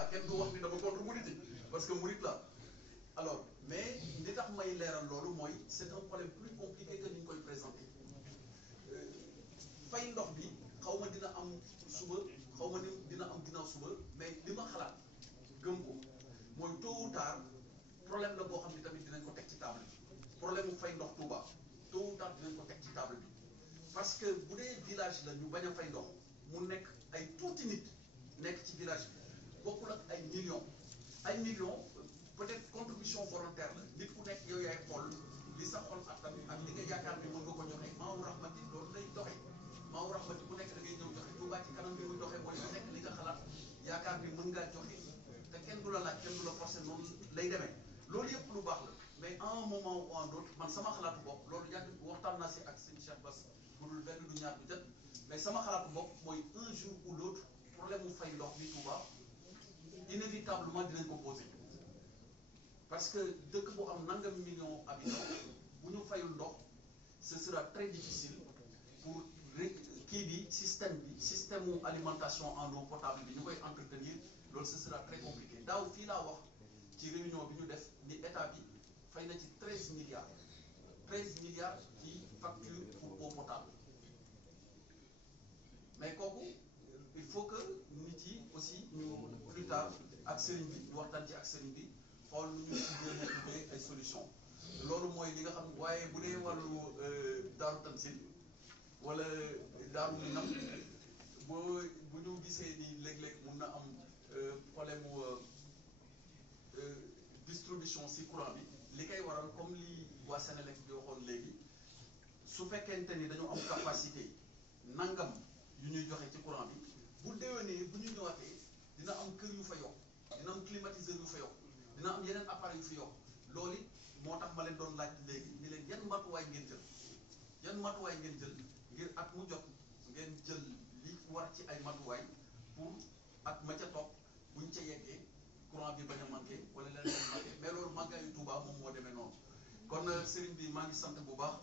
laa kenn du wax ni dama contre murit parce que murit la alors mais li tax may leeral loolu mooy c'est un problème plus compliqué que ni ñu koy présenter fay ndox bi xaw ma dina am suba xaw ma ni dina am ginnaaw suba mais li ma xalaat gëm ko mooy tôt ou tard problème la boo xam ne tamit dinañ ko teg ci table bi problème mu fay ndox Touba tôt ou tard dinañ ko teg ci table bi parce que bu dee village la ñu bañ a fay ndox mu nekk ay tuuti nit nekk ci village bi bokkul ak ay millions peut-être contribution volontaire la nit ku nekk yow yaay xool li sa xol attan ak li nga yaakaar ne mën nga ko joxe maawu rahmati loolu lay doxee maawu rahmati ku nekk da ngay ñëw joxe Touba ci kanam bi muy doxee mooy ku nekk li nga xalaat yaakaar ni mën ngaa joxe te kenn du la laaj kenn du la forcer noonu lay demee loolu yëpp lu baax la mais à un moment ou à un autre man sama xalaatu bopp loolu yàgg waxtaan naa si ak sëñ Cheikh Bass bu dul benn du ñaar bu jot mais sama xalaatu bopp mooy un jour ou l'autre problème mu fay ndox bi Touba inévitablement dinañ ko poser parce que dëkk bu am nangam million habitants bu ñu fayul ndox ce sera très difficile pour kii bi système mu alimentation en eau potable bi ñu koy entretenir loolu ce sera très compliqué daaw fii laa wax ci réunion bi ñu def ni état bi fay na ci 13 milliards ci facture pour eau potable mais kooku il faut que nit yi aussi ñu plus tard ak sëriñ bi ñu waxtaan ci ak sëriñ bi xool nu ñu si jéem a trouver ay solution loolu mooy li nga xam waaye bu dee wàllu daaru tansil wala daaru minam bu ñu gisee ni léeg-léeg mun na am problème mu distribution si courant bi li koy waral comme li waa Sénélec bi waxoon léegi su fekkente ni dañoo am capacité nangam yu ñuy joxe ci courant bi bu déwénee bu ñu ñëwaatee dina am kër yu fa yokk dina am climatiseur yu fa yokk dina am yeneen appareil yu fi yokk loolu it moo tax ma leen doon laaj léegi ni leen yan matuwaay ngeen jël ngir at mu jot ngeen jël li war ci ay matuwaay pour at ma ca topp buñ ca yeggee courant bi bañ a manqué wala leneen manqué mais loolu màggaayu Touba moom moo demee noonu kon sëriñ bi maa ngi sant bu baax.